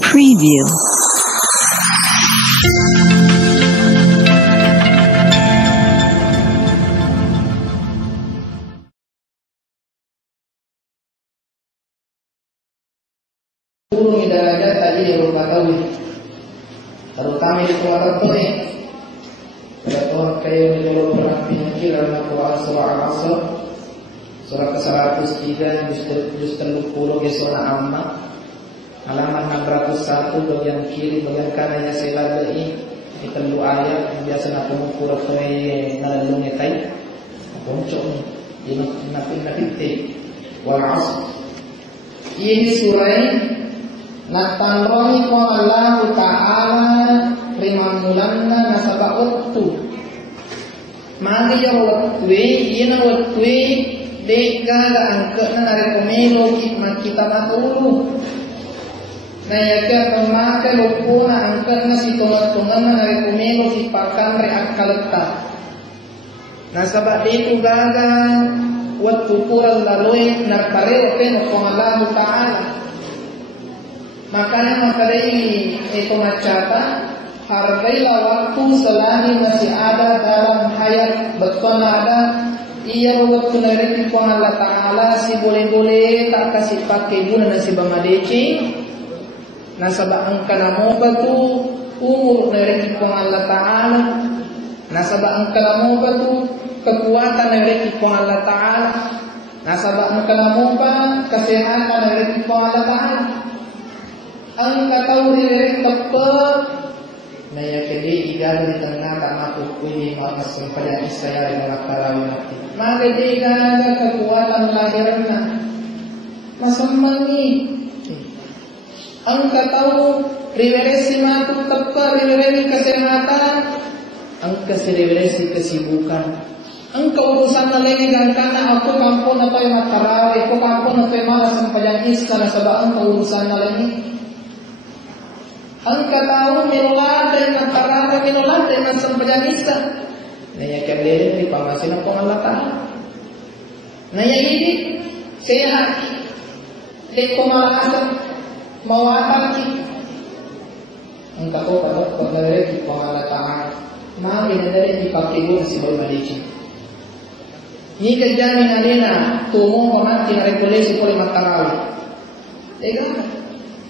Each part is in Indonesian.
Preview. Derajat tadi di Rukatawi, terutama di Kuala Tone. Berapa kayu di dalam perang penyakit dalam Quran surah Al-Asr, surah ke-103 juz 30 surah Amma, halaman 601 bagian kiri bagian kanannya seladai di telu ayat yang biasa nak mengukur atau nalalung etai, boncok ni, ini napi wal asr. Ini surah Natanrohi ko Allah Ta'ala rimamulanna nasaba waktu magi yang waktu ina waktu deka angkat na narekomelo kita matulu na yaga pemaka lupuna angkat na si tungat-tungan na narekomelo kipakan reakalata nasaba deku gaga waktu kurang laluin nakareo peno ko Allah Ta'ala. Makanya itu macata hargailah waktu selagi masih ada dalam hayat betul ada ia waktu dari Allah Ta'ala si boleh-boleh tak kasih pakai guna nasi bamadeci nasabah angka namo batu umur dari Allah Ta'ala nasabah angka namo batu kekuatan dari Allah Ta'ala nasabah angka namo kesehatan dari Allah Ta'ala. Ang kataw rin tepat na yakidi igal di tengah tak mampu kuih makas sempada isaya rin nakarawi natin. Makidi igal kekuatan lahirna masamangi. Ang kataw riveresi matu tepat riveresi kesehatan. Ang kasiriveresi kesibukan. Ang kaurusan na lagi gantana ako kampon na tayo nakarawi, ako kampon na tayo makas sempada isya na sabaan kaurusan na lagi. Angka tahu minulade na parada minulade na sampajanisa. Naya kembali di pamasin ng Allah Ta'ala. Naya ini sehat. Di kumalasan mawatan ki. Angka ko pada di Allah Ta'ala. Mari dari di pakibu si boy malici. Ni kejami alina tumo pamati na regulasi poli matarawi. Ega.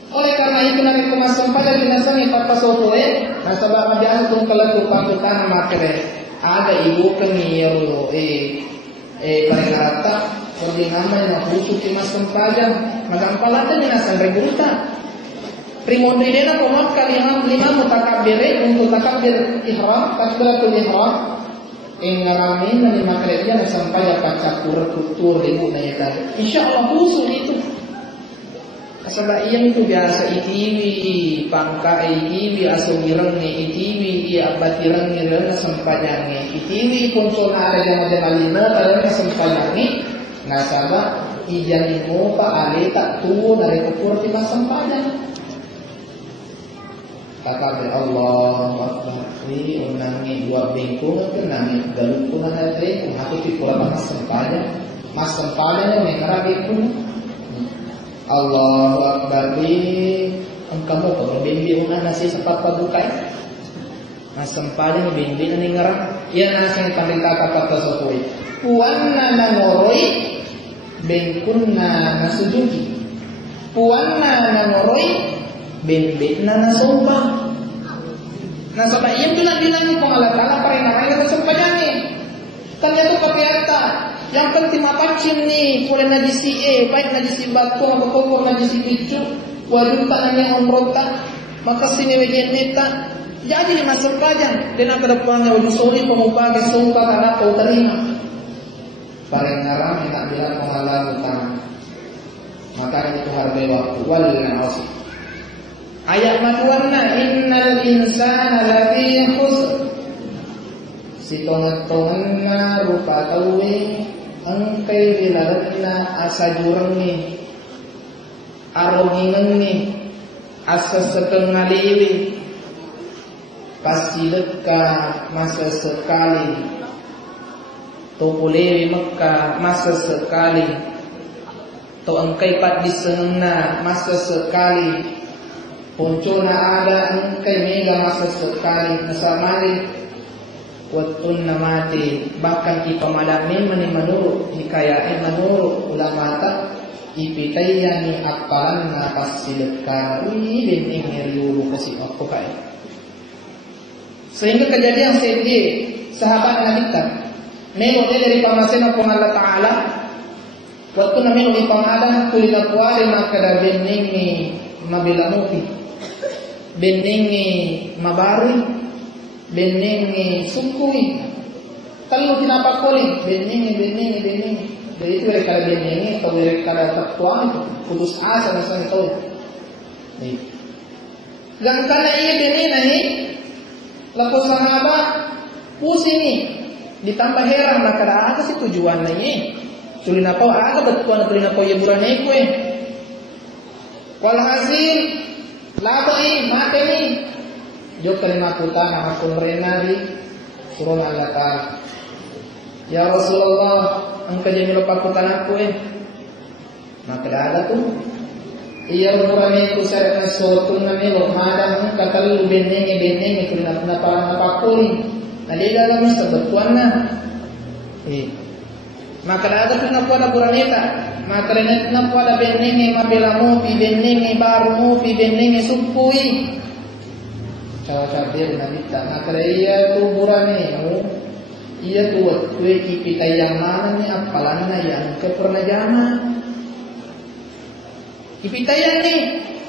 Oleh karena itu nabi kumasam pada binasang ipapasopoe nasabah majahan kung kalatupan tutan makere ada ibu kami yaro parinata kundi namay na puso kimasam pajang magampalatan ni nasan regulta primondri na kumak lima mutakabire untuk takabir ihram takbiratul ihram ngaramin na lima kerja na sampai kacakur kultur ibu na yakan insyaallah puso itu. Asal iyan itu biasa itiwi pangka itiwi asungirang ni itiwi iabatirang ni rin sampayang ni itiwi konsol na ada yang model alina rin sampayang ni nasaba iyan mo pa alita tu dari kupur di sampayang kata Allah Akbar ni unang ni dua bengkong ke nami galup na natin kung ako pipula mas sampayang ni ngarabi ko Allahu Akbar di engkau kalau bimbi una nasi sempat padukai masam paling bimbi na ngarang ya nasi panita kapat pasokoi puanna nangoroi bengkunna nasujuki puanna nangoroi bimbi na nasomba nasaba iyan bilang ni Allah Ta'ala parinamay na nasompanyani kanya to kapiata yang penting mapacin ni boleh najisi baik najisi batu atau kokor najisi picu wajib tanahnya umrota maka sini wajian neta jadi di masa pajang dan ke depannya wajib suri pemubah sumpah karena kau terima paling ngarang enak bilang mengalah utang maka itu harga waktu walina asy ayat maduanna innal insana lafi khusr si tongan-tongan rupa tawe angkai dilarangna asa jurang ni arogingan ni asa setengah liwi pasti dekat masa sekali topulewi maka masa sekali to angkai pat di senengna masa sekali Ponco na ada angkay mega masa sekali nasamali watun na mati bahkan ipamalamin manurut hikayain manurut ulama ta ipitay ni apalan na pasilkan bening ngeriulu kasi ako kay sehingga kejadian sedih sahabat Nabi kita nemo dari pamasin ng Allah Ta'ala waktu namin ipamada kulina kuwari makada bening ni mabilamuti bening ni mabari bening ni sukui kalau tinapakoli bening dari itu mereka bening atau mereka takwa putus asa nasa itu gang kana iya bening nahi laku sahabat pusing ni ditambah heran maka ada sih tujuannya tulina pau ada betuan tulina pau ya burane kue walhasil labai mate ni jo kalima putana hakul renari surun Allah Ta'ala ya Rasulullah angka jemilo pakutan aku maka ada tu iya burane ku sare sotun na melo madang katalu beneng tulina para napakuli nadila lang sa betuan na maka ada tu na pada buraneta maka na pada beneng mabelamu pi beneng barumu pi beneng supui cara cabir nabita maka iya tu burane iya tu kue kita yang mana ni apalan na yang ke pernah jama ipitayan ni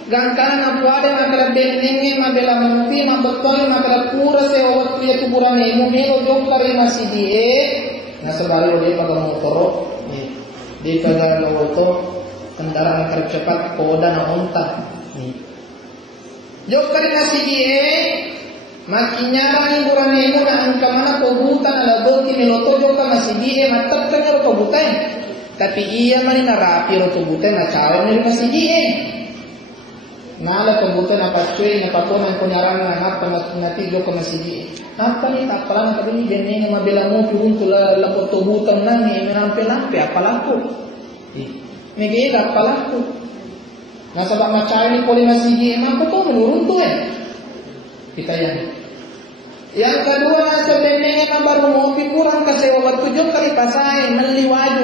gangkana na puade maka beneng mabelamu pi mabotol maka pura se waktu ya tu burane mo mero dokter masih die na sebalik dia pada motor dia pada motor kendaraan tercepat koda na onta jok kari nasi dia makinya ni burane mo na angka mana kobutan ala doki meloto jok kari nasi dia matap kan ro kobutan tapi iya mani na rapi ro kobutan na cawe ni nasi dia nala kobutan apa cuy na patona ko nyaran na ngapa na tigo ko nasi dia apa ni apalan kabini beneng mabela mo turun tula la kotobutan nang ni merampe-lampe apalaku mege apalaku nasa ba macai ni kole masigi emang ko to menurun tu kita yang kedua sa beneng na baru mo kurang kasi waktu jom kali pasai meliwaju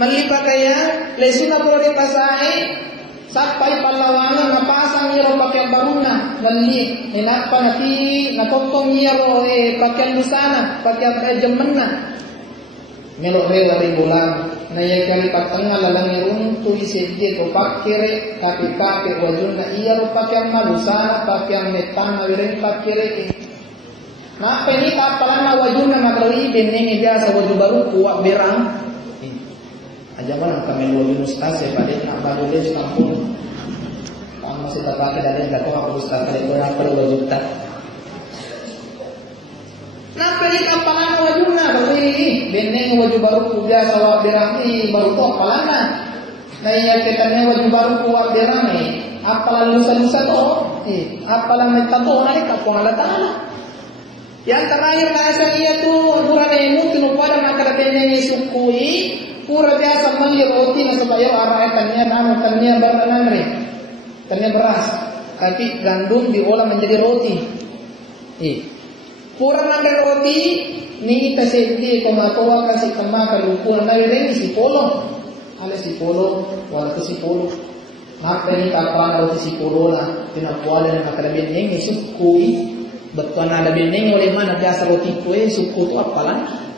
melipakaya lesuna puro di pasai sampai Palawangan napasang niya pakaian baruna nali ninapa nati natotong niya pakaian busana pakaian jemenna melo rewa bulan na iya kali patanga lalang iruntu isedje to pakere kapi wajun na iya ro pakaian malusana pakaian metana wiren pakere na peni kapalan na wajun na makrawi beneng biasa waju baru kuat berang aja bang kami luar ustaz ya pada nak balik di kampung kamu masih terpakai dari enggak kau aku ustaz kali itu nak perlu wajibkan nak pergi kapalan wajibna bagi beneng wajib baru biasa wajib berani baru tu apalana nah iya ketanya wajib baru kuat berani apalan lusa tu apalan metato hari kampung Allah Ta'ala yang terakhir bahasa iya tu burane mungkin pada maka beneng sukui pura biasa mali roti na supaya arah tanya nama tanya tanya beras tapi gandum diolah menjadi roti pura nangre roti ni tasedi komatoa kasih kema kalupuan na wele si polo ala si polo wala si polo maka ni kapana roti si polo na tinapuala na makalaben ni sukui betul ada beneng oleh mana biasa roti kue suku tu apalan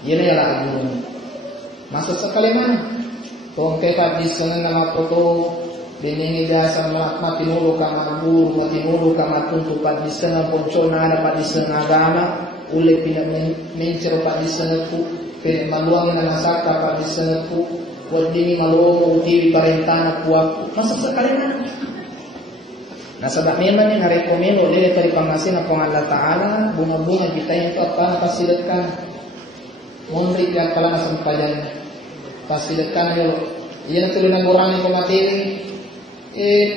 Ini adalah agama. Masuk sekali mana? Kung kita bisa nama foto benengi biasa mati mulu kama guru, mati mulu kama tuntu pat bisa na ponco na ada pat bisa agama, ule pindah mencero pat bisa ku, pe maluang na nasaka pat bisa ku, wadini maluang uti parentana kuaku. Masuk sekali mana? Nah sebab memang yang rekomend oleh dari pamasin apa Allah Ta'ala bunga-bunga kita yang itu apa fasilitkan Mondri yang kala nasam kajan fasilitkan yo yang tulinan orang yang materi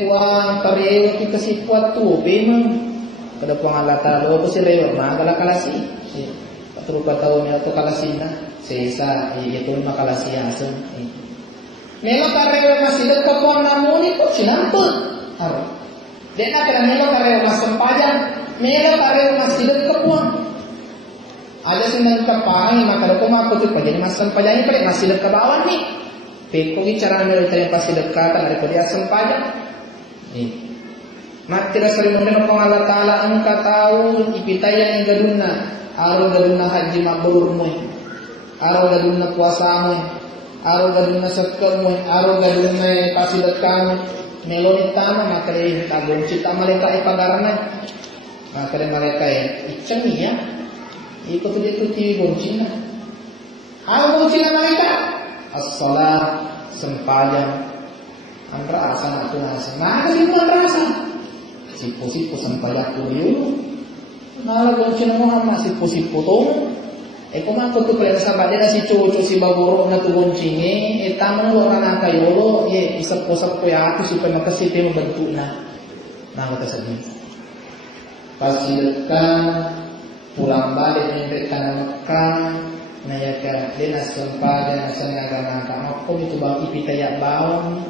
kuang karyewa kita si kuat tu memang pada pang Allah Ta'ala ko si rewa magala kalasi patru patao niya to kalasina sesa itu makalasi asan Melo karewe masih dekat puan namuni kok sinampun. Aro. Dena kena melo karewe mas sempajang, melo karewe masih dekat puan. Ada senang kepangi maka doko mako tu pajani mas sempajang ni masih dekat bawah ni. Peko ki cara melo tadi pasti dekat dari dia sempajang. Ni. Mati rasari mondeno kong Allah Ta'ala angka tahu ipitaya yang gadunna. Aro gadunna haji mabrur mo. Aro gadunna puasa mo. Aro gadunna sakar mo. Aro gadunna pasidakkan meloni tama maka dia tagung cita mereka ipagarana. Maka dia mereka icen ya. Ikut dia ikuti goncina. Aro goncina mereka. As-salat sempajang. Andra asa nak tunasa. Mana dia rasa? Sipo-sipo sempajang kuliu. Nala goncina Muhammad sipo-sipo tu. Kung tu pala sahabat dia si cucu si bagoro na tu goncine, tama na orang nakayolo, isap-usap ko ya ako supaya makasipi mabantu na. Nakita sabihin. Pasilat ka, pulang balik nindrit ka na Mekah, naya ka, dinas sempajang sa naga-naga. Ako ito ba ipitaya bawang?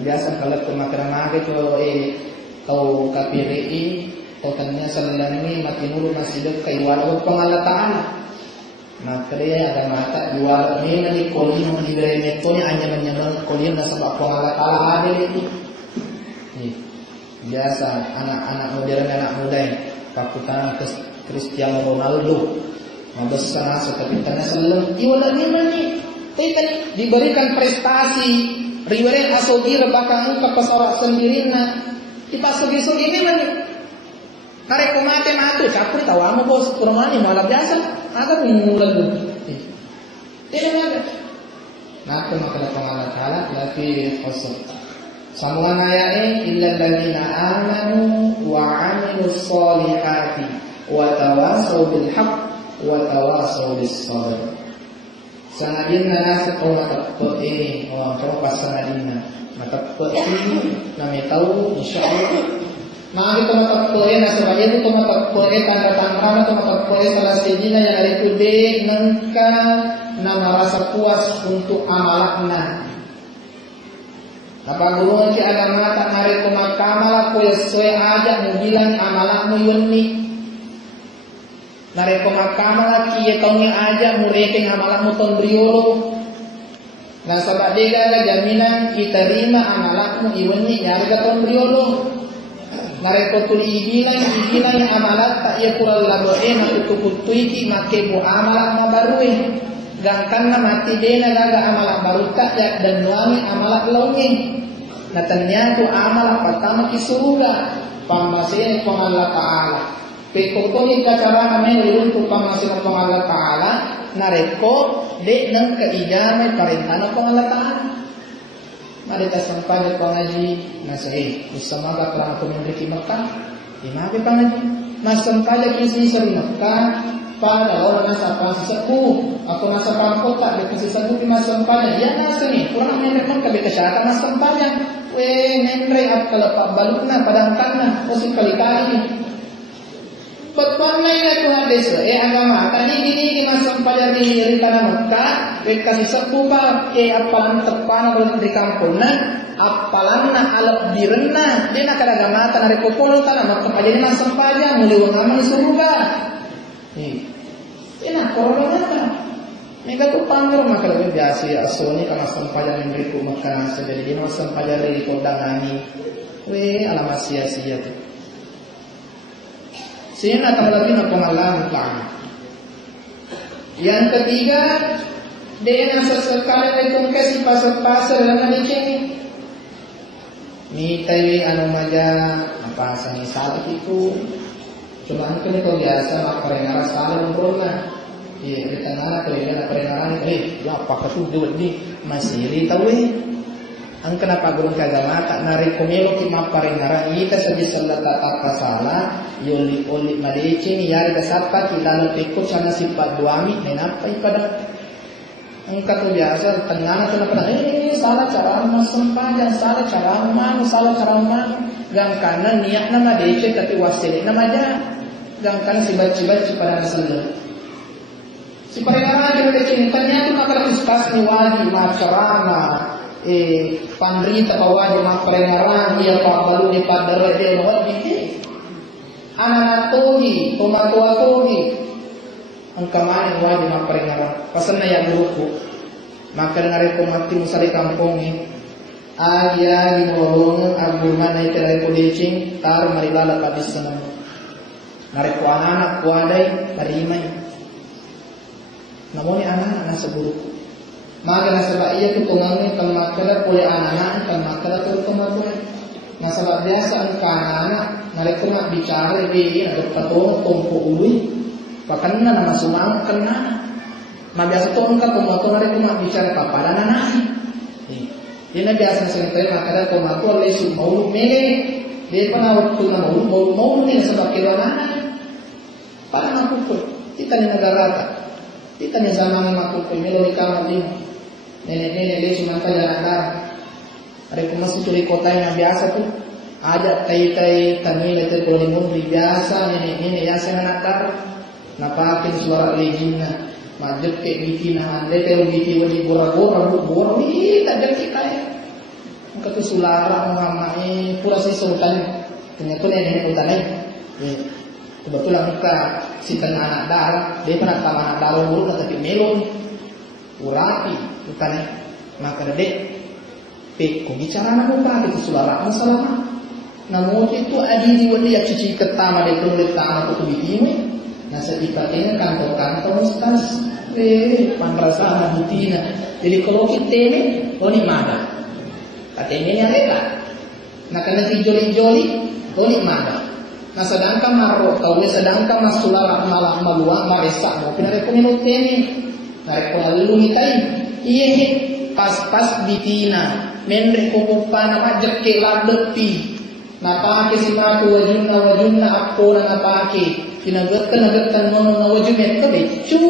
Biasa kalau kumakiramagi ko tau kapiri kau tanya salami mati nuru masih dekat iwala pengalat Ta'ala. Maka dia ada mata iwala ni nani kolin ni dari metonya hanya menyenang kolin dan sebab pengalat Ta'ala ada itu. Biasa anak-anak modern anak muda pakutan Cristiano Ronaldo. Mabesar seperti tanah selam iwala ni mani. Tadi diberikan prestasi riwayat asogi rebakang ke pesorak sendirina. Di pasogi-sogi ini mani. Karek kumate matu, capur tahu amo bos kurangani malah biasa, ada mingguan dulu. Tidak ada. Nah, maka Allah Taala lagi kosong. Sambungan ayat illa alladziina aamanu wa 'amilus shalihati wa tawassaw bil haqq wa tawassaw bis sabr. Sanadina nasa kau matakpo ini orang kau pasanadina matakpo ini kami tahu insyaallah. Maka kita matakpoe na sebagian itu matakpoe tanda tangan atau matakpoe salah sejina yang hari itu de nengka na merasa puas untuk amalakna. Apa guru nanti agama tak narik kumakamala ko sesuai aja mau bilang amalakmu yunni. Narik kumakamala kiye tauni aja mau rating amalakmu ton briolo. Nah sebab dia jaminan kita terima amalakmu yunni harga ton briolo. Narekotul ibilang amalat tak ia kurang lagoe na kutukutuiki make bu amalak na barue gangkan na mati dena gaga amalak baru tak ya dan nuami amalak laungi na ternyata amalak pertama ki surga pamasin kong Allah Ta'ala pekotoni kacara namin untuk pamasin kong Allah Ta'ala nareko de nang kaijamay parintana kong Allah Ta'ala. Mari kita sampai pengaji nasai bersama perang pemimpin Mekah. Imabi pengaji mas sampai kisi seri Mekah pada orang nasa pasi sepuh aku nasa pangkota dikasih sepuh di mas sampai ya nasa ni kurang menerima kabe kesehatan mas sampai menre ap kalau pak balukna padang tanah posisi kali-kali. Pagpanay na ito hadis, agama, tadi gini mas sampai di tanah Mekah, kasih sepuh ba, apalan tepan kalau di kampung na, apalan na alap direna, dia nak agama tanah repopolo tanah Mekah aja mas sampai aja mulai wangaman surga. Ini korona apa? Mereka tu panggil maka lebih biasa asoni kalau sampai yang beriku Mekah, jadi dia mas sampai dari kodangani, alamat sia-sia tu. Sehingga terlebih na pengalaman Ta'ala. Yang ketiga, dia sesekali itu kasih pasar-pasar dengan diceng. Mitai anu maja apa sani salah itu. Cuma kan itu biasa apa rengaran salah umurna. Iya, kita nana kelihatan apa rengaran ya apa tu duit di masih tahu ang kenapa gurung kagama tak narik kumilo ki maparinara ita sabi salata tak salah yoli oli malici yari dasapa kita ikut sana sifat duami nenapa ipada ang katu biasa tengah tu napa salah cara masempajang salah cara manu salah cara manu gang kana niat nama dece tapi wasile nama aja gang kana sibat-sibat pada nasalna Si parengarang kita cintanya tu nakaratuskas ni wadi macarama pandrita pawadi maparengarang dia pabalu ni padara dia wadi anak togi tomatua togi ang kamain wadi maparengarang pasan na ya grupo maka ngare ko mati musari kampung ni agya gimorong agurman na iteray ko decing tar marilala kabis na ngare ko anak kuaday marimay. Namun anak-anak nasa guru. Maka nasa ba iya kutungan kan makala puli anak-anak kan makala tutumatun. Nasa ba biasa ang anak nareko nga bicara di nagkatong tumpo uli. Pakan na masumang kan na. Mabiasa to ang katumatun nareko nga bicara papada na na. Yan na biasa sa tayo makala tumatun lay sumawag mele. Di pa nawag to na mawag nila sa bakila na. Para mapupul. Kita ni nagarata. Kita ni zaman makupul melodi kamar din. Nenek-nenek dia cuma jalan-jalan. Ada masuk curi kota yang biasa tuh. Ajak tai-tai tanil itu kalau biasa nenek-nenek ya saya nakar. Napakin suara legina. Majut ke bikinan. Dia kalau bikin di bora-bora tak ada kita ya. Maka tu sulara mengamai pula si sultan. Ternyata nenek utanai. Kebetulan kita si anak darah, dia pernah sama anak darah dulu tapi melon, urapi, bukan? Maka dek, kok bicara nak apa? Itu suara masalah. Namun itu adili wali cuci ketama dia penulis tanah itu bikin. Nasa dipatenya kantor-kantor stas, panrasa butina. Jadi kalau kita ini, oh ni mana? Katanya mereka. Nah karena si joli-joli, oh ni mana? Nah sedangkan marro kau sedangkan masulala malah malua maresa mau pinare ko minute ni nare ko lalu nitai iye pas bitina menre ko pana majek ke ladepi napake si matu wajunna akko na napake kinagat nono wajumet ko becu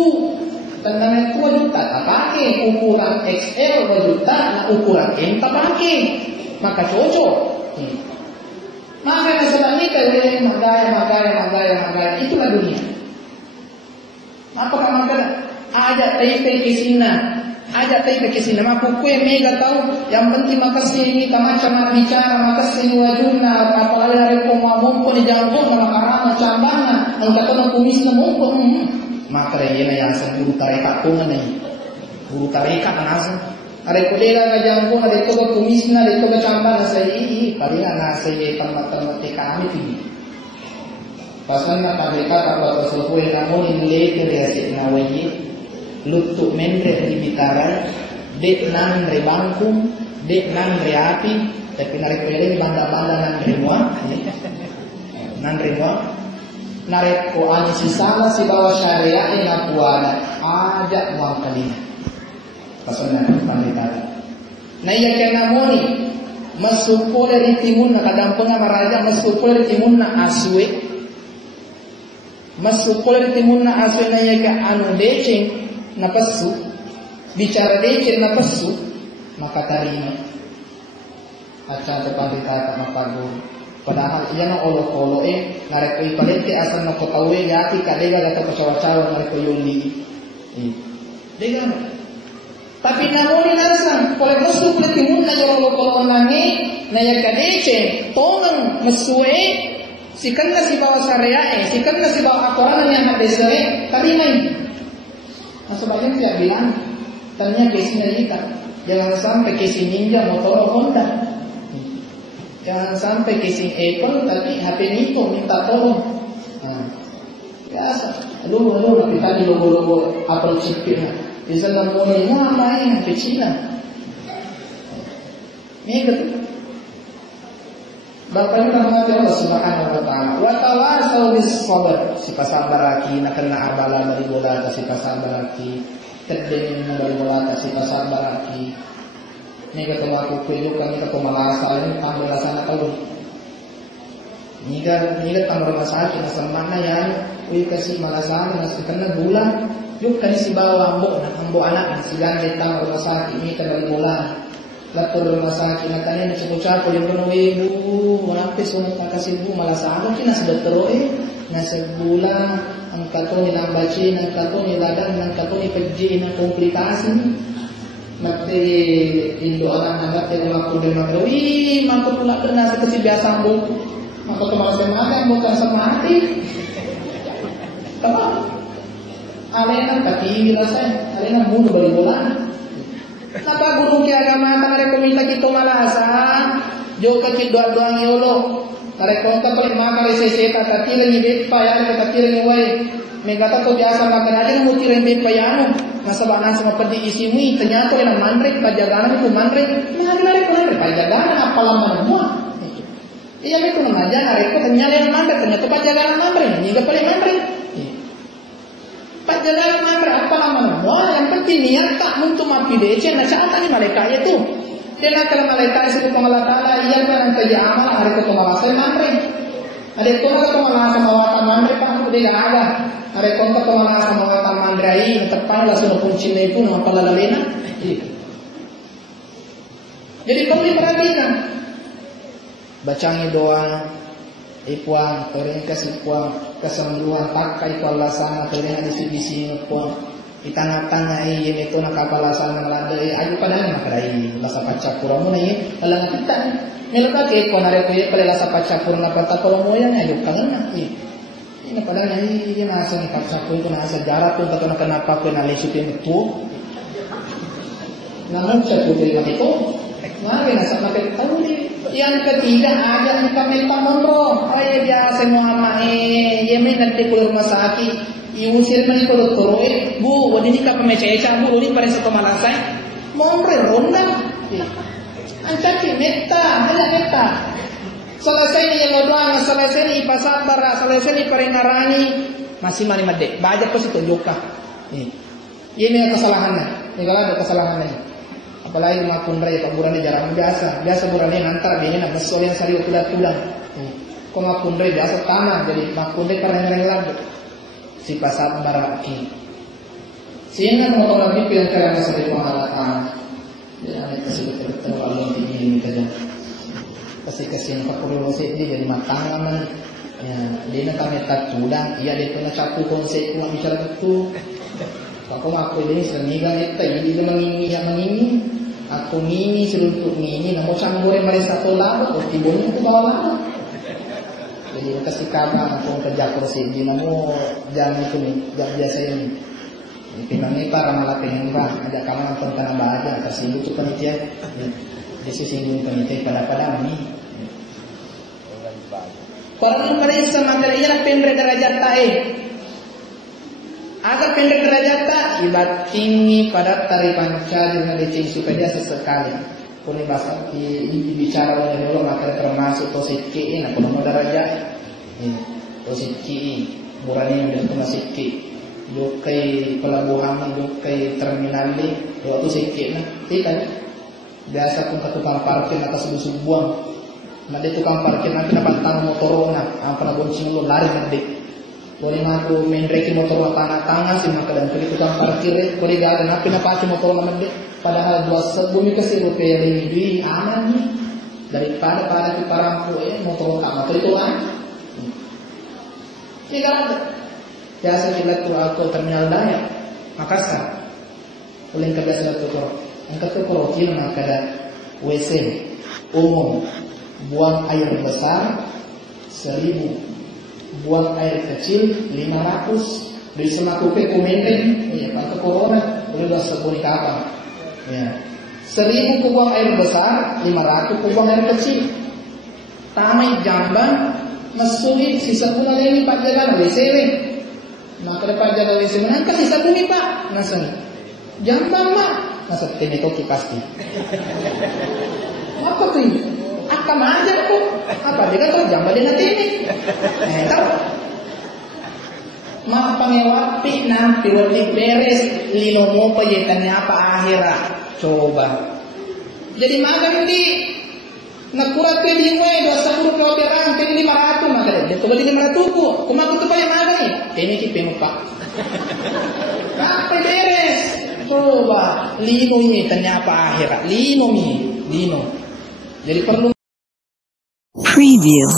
tanane ko wajuta tapake ukuran XL wajuta na ukuran M tapake maka cocok. Maka sebab ini kalian magaya itulah dunia. Apakah maka ajak taipe ke sini, maka kue mega tahu yang penting maka sini macam bicara maka sini wajuna apa ada repomabong pun dijangkau nama karana cambangan angkat orang kumis namun maka dia yang sebut tarekat pun ni guru tarekat nasi. Ada kodela ka jangko, ada to ka kumisna, ada to ka chamba na sa ii, paringa na sa ii pangmatramate kami tini. Pasan na pabrika kapwa to suhuy na mo inulate reasit na wayi, luto membre di bitaray, dek nan re bangkum, dek nan re api, tapi narekwele banda-banda nan remwa, nareko ani sisala si bawa syariah na puada, ajak muang kalina. Pasangan pandai. Na iya kena moni masukul dari timun na kadampeng maraja masukul dari timun na aswe. Masukul dari timun na aswe na iya ka anu deceng na pasu. Bicara deceng na pasu maka tarima. Aca pandai tak mapagur. Padahal iya na olo-olo nareko ipalete asal na kotawe gati kadega gato kacawa-cawa nareko yuli. Dega tapi namun narasan, kalau masuk ke timun na jorong lokal nangi, na yang kadece, tonang mesue, sikan na si bawa syariah, sikan na si bawa aturan yang ada sere, tadi main. Nah sebabnya saya bilang, tanya kesi nalika, jangan sampai kesi ninja motor Honda, jangan sampai kesi Apple tapi HP Niko minta tolong. Biasa, lu kita di logo Apple chipnya. Bisa namun nama yang kecil. Ini betul. Bapak rahmat Allah Subhanahu wa taala. Wa tawasau bis sabr. Si pasabaraki na kena abala dari bola si pasabaraki. Terdeng dari bola si pasabaraki. Ini ketemu aku peluk kami ketemu malasa ini pambelasan atau Niga tambah rumah sakit nasa mana ya? Uy kasih malasa nasa kena bulan. Yuk kan si bawa ambo anak si ganda tambah rumah sakit ini kena bola. Lapor rumah sakit na kanin cukup-cukup yung kuno ibu, malapis mo kasih bu malasa ano kina sa doktor nasa bulan ang kato ni lambaci, ang kato ni ladan, ang kato ni pagji na komplikasi. Mati Indo orang anak yang aku dengar, wih, mampu pula kena seperti biasa bu, mampu kemana semata bukan semati. Kalau alena kaki biasa, alena bunuh balik bola. Napa guru ki agama tangare komita kita malasa, jo kaki doa yolo. Tare konta paling maka reseseta tatila ni bet payah tatila ni wai. Megata ko biasa makan aja mau tirin bet payano. Nasabanan sama pedi isimi ternyata yang mandrik pajagaan itu mandrik. Mandrik pajagaan apa lama semua. Iya itu namaja hari itu ternyata yang mandrik ternyata pajagaan mandrik. Juga paling mandrik. Pajagaan mandrik apa lama semua. Yang penting niat tak untuk mapi dece. Nah saat ini mereka itu. Dia nak kalau mereka itu pengalatala iya kan kerja amal hari itu pengawasan mandrik. Ada itu nak pengawasan mawatan mandrik pak dia ada. Ada kontak pengawasan sama watan mandrai, tepan lah sudah kunci itu nama pelalalena. Jadi perlu diperhatikan. Bacanya doa, ipuang, terengkas ipuang, kesembuhan pakai kuala sana terlihat di sini ipuang. Itanga-tanga ini itu nak kapal sana melanda. Ayo pada nak rai, lasa pacapura mu nih, alang kita. Melaka ke konare ko pada lasa pacapura na pata kalau moyang ayo kangen nih. Ini padahal ini nasa ni kapsapo itu nasa jarak tu kata kenapa aku nak lesupin itu. Namun saya putih itu, mari nasa pakai tahu ni. Yang ketiga ada yang kami tamonro, ayah biasa Muhammad yemen nanti keluar rumah sakit, iusir mani kalau toroe, bu, wadi ni kapal mecaca bu, ini pada satu malasai, monre ronda, ancaki meta, hanya meta. Selesai ni yang doang, selesai ni pasar bara, selesai ni peringarani masih mari made. Baca pos itu juga. Ini kesalahannya. Ini kalau ada kesalahannya. Apalagi makun raya Pak Burani jarang biasa. Biasa Burani hantar dia nak mesol yang sari udah. Kok makun raya biasa tanah jadi makun raya pereng lagi. Si pasar bara ini. Sehingga motor lagi pilih kalian sari pengalaman. Ya, kasih betul Allah ini saja. Kasih Pak Purwose dia jadi matang man. Ya, dia nak kami tak sudah, ia dia pernah satu konsep cuma bicara itu. Aku ngaku ini senigan itu, ini dia mengini. Aku ngini seruntuk ngini, namun campur yang mereka satu lama, timbulnya itu bawa lama. Jadi kasih kabar aku kerja kursi ini, namun jam itu nih, jam biasa ini. Ini pinangnya para malah penembak, ada kalangan tentang bahagia, tersinggung itu panitia. Disinggung panitia pada ini. Orang mereka materinya pendek derajat tae. Agar pendek derajat tak, ibarat tinggi pada tari panca dengan lecing supaya dia sesekali. Kuni bahasa bicara oleh dulu maka termasuk posisi ini. Kalau mau derajat, posisi burani yang disebut posisi. Jokai pelabuhan, jokai terminal di waktu sedikit nah, tidak. Biasa pun tukang parkir atas buang. Nanti tukang parkir nanti dapat tang motor na, apa na bonceng lo lari nanti. Boleh ngaku main reki motor tangan sih maka dan pergi tukang parkir, boleh gak ada napi na pakai motor nanti. Padahal dua sebumi kasih rupiah lebih aman nih daripada pada di parampu motor tak motor itu kan. Tidak ada. Biasa kita tuh aku terminal Dayak, Makassar. Boleh kebiasaan tuh kok. Angkat ke Korotin maka ada WC umum, buang air besar 1.000, buang air kecil 500. Dari semaku pe komenten, ya pada corona boleh buat sebuni kapal. Ya, 1.000 ku buang air besar, 500 ku buang air kecil. Tamai jamban, masuki sisa pula ini Pak Jalan WC ini. Maka Pak Jalan WC menangkap sisa bumi Pak, naseng. Jamban Pak. Masa tene toki pasti. Apa tuh? Akam aja kok. Apa dia kata jamba dia nanti ini. Tahu? Mak pangewapi nanti wali beres lino mo payetannya apa akhirat. Coba. Jadi makan di nakurat pe di we 200 kilo berang pe 500 makan. Dia coba di 500 ku. Kumaku tuh paling makan nih. Ini ki penupak. Apa beres? Coba lino ini ternyata akhirat lino. Jadi perlu preview.